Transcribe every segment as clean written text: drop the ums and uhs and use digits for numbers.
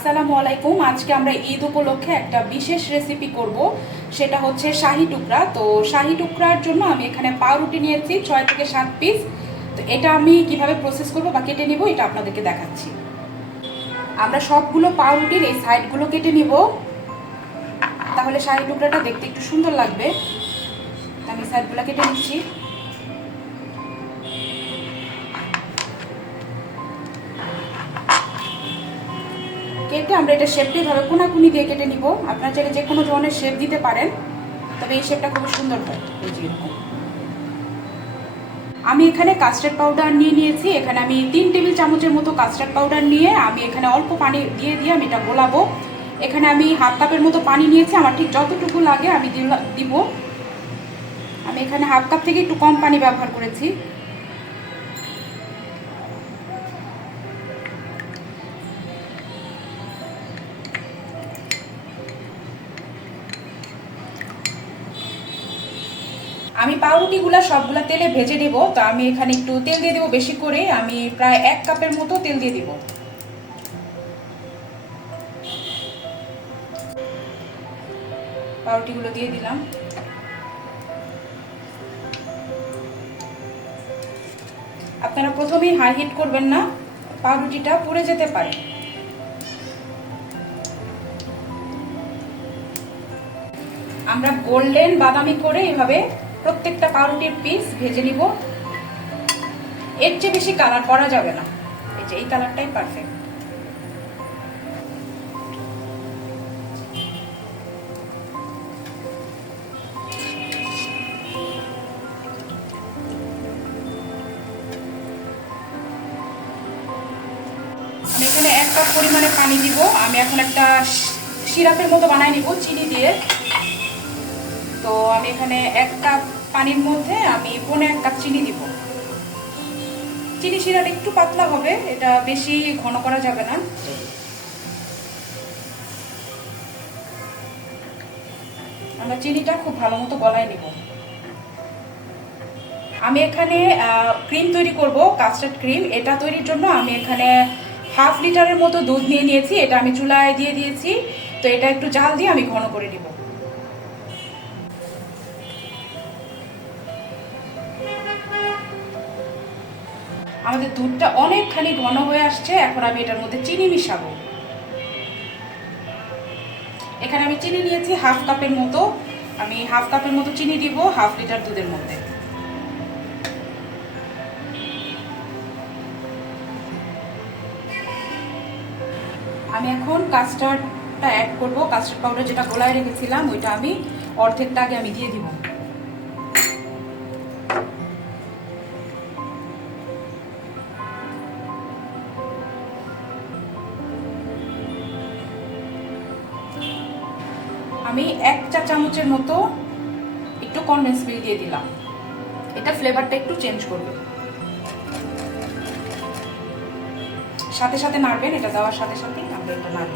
আসসালামু আলাইকুম। আজকে আমরা ঈদ উপলক্ষে একটা বিশেষ রেসিপি করব, সেটা হচ্ছে শাহী টুকরা। তো শাহী টুকরার জন্য আমি এখানে পাউরুটি নিয়েছি 6 থেকে 7 পিস। তো এটা আমি কিভাবে প্রসেস করব বা কেটে নিব এটা আপনাদেরকে দেখাচ্ছি। আমরা সবগুলো পাউরুটির এই সাইডগুলো কেটে নিব, তাহলে শাহী টুকরাটা দেখতে একটু সুন্দর লাগবে। আমি সাইডগুলো কেটে নিচ্ছি। কেটে আমরা এটা শেপটা এভাবে কোনাকুনি দিয়ে কেটে নিব। আপনারা চাইলে যে কোনো ধরনের শেপ দিতে পারেন, তবে এই শেপটা খুব সুন্দর হয়। এই যে এরকম। আমি এখানে কাস্টার্ড পাউডার নিয়েছি। এখানে আমি 3 টেবিল চামচের মতো কাস্টার্ড পাউডার নিয়ে আমি এখানে অল্প পানি দিয়ে আমি এটা গোলাবো। এখানে আমি হাফ কাপের মতো পানি নিয়েছি, আমার ঠিক যতটুকু লাগে আমি দিব। আমি এখানে হাফ কাপ থেকে একটু কম পানি ব্যবহার করেছি। আমি পাউরুটিগুলা সবগুলা তেলে ভেজে দেব। তো আমি এখানে একটু তেল দিয়ে দেবো বেশি করে। আমি প্রায় 1 কাপের মতো তেল দিয়ে দিব। পাউরুটিগুলো দিয়ে দিলাম। আপনারা প্রথমেই হাই হিট করবেন না, পাউরুটিটা পুড়ে যেতে পারে। আমরা গোল্ডেন বাদামি করে এভাবে প্রত্যেকটা পাউরুটির পিস ভেজে নিব। এর চেয়ে বেশি কালার করা যাবে না। এই যে এই কালারটাই পারফেক্ট। আমি এখানে 1 কাপ পরিমাণে পানি দিব। আমি এখন একটা সিরাপের মতো বানাই নিব চিনি দিয়ে। তো আমি এখানে 1 কাপ পানির মধ্যে আমি 1.5 কাপ চিনি দিব। চিনি শিরাটা একটু পাতলা হবে, এটা বেশি ঘন করা যাবে না। আমরা চিনিটা খুব ভালো মতো গলায় নিব। আমি এখানে ক্রিম তৈরি করব, কাস্টার্ড ক্রিম। এটা তৈরির জন্য আমি এখানে হাফ লিটারের মতো দুধ নিয়েছি। এটা আমি চুলায় দিয়ে দিয়েছি। তো এটা একটু জাল দিয়ে আমি ঘন করে নিব। আমাদের দুধটা অনেকখানি ঘন হয়ে আসছে। এখন আমি এটার মধ্যে চিনি মিশাবো। এখানে আমি চিনি নিয়েছি হাফ কাপের মতো। আমি হাফ কাপের মতো চিনি দিব হাফ লিটার দুধের মধ্যে। আমি এখন কাস্টার্ডটা অ্যাড করব। কাস্টার্ড পাউডার যেটা গোলায় রেখেছিলাম ওইটা আমি অর্ধেকটা আগে আমি দিয়ে দিব। আমি 1 চা চামচের মতো একটু কনডেন্স মিল্ক দিয়ে দিলাম। এটা ফ্লেভারটা একটু চেঞ্জ করবে। সাথে সাথে নাড়বেন, এটা দেওয়ার সাথে সাথে আমরা এটা নাড়ব।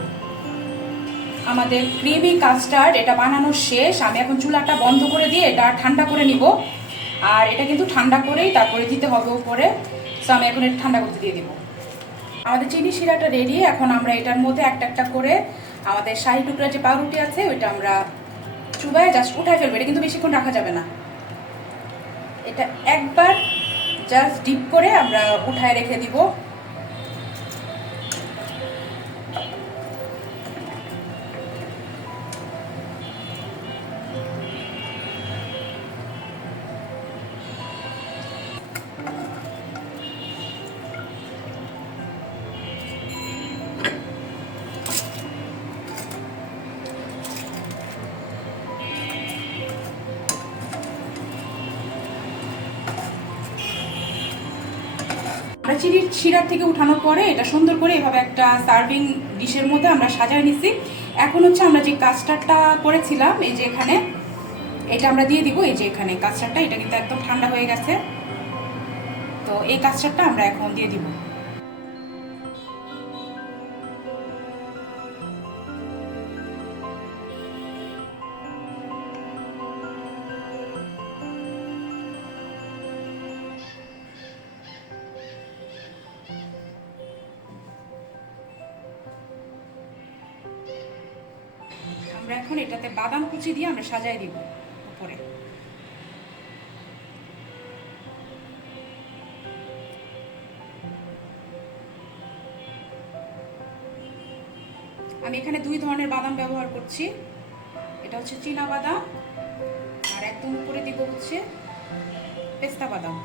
আমাদের ক্রিমি কাস্টার্ড এটা বানানো শেষ। আমি এখন চুলাটা বন্ধ করে দিয়ে এটা ঠান্ডা করে নিব। আর এটা কিন্তু ঠান্ডা করেই তারপরে দিতে হবে উপরে। সো আমি এখন এটা ঠান্ডা করতে দিয়ে দিব। আমাদের চিনি শিরাটা রেডি। এখন আমরা এটার মধ্যে একটা একটা করে আমাদের শাহী টুকরা যে পাউরুটি আছে ওইটা আমরা চুবায় জাস্ট উঠায় ফেলবো। এটা কিন্তু বেশিক্ষণ রাখা যাবে না। এটা একবার জাস্ট ডিপ করে আমরা উঠায় রেখে দিব। আমরা চিনির শিরার থেকে উঠানোর পরে এটা সুন্দর করে এভাবে একটা সার্ভিং ডিশের মধ্যে আমরা সাজায় নিছি। এখন হচ্ছে আমরা যে কাস্টার্ডটা করেছিলাম এই যে এখানে এটা আমরা দিয়ে দিব। এই যে এখানে কাস্টার্ডটা, এটা কিন্তু একদম ঠান্ডা হয়ে গেছে। তো এই কাস্টার্ডটা আমরা এখন দিয়ে দিব। আমরা এখন এটাতে বাদাম কুচি দিয়ে আমরা সাজাই দিব উপরে। আমি এখানে 2 ধরনের বাদাম ব্যবহার করছি, এটা হচ্ছে চীনা বাদাম আর একদম উপরে দিব হচ্ছে পেস্তা বাদাম।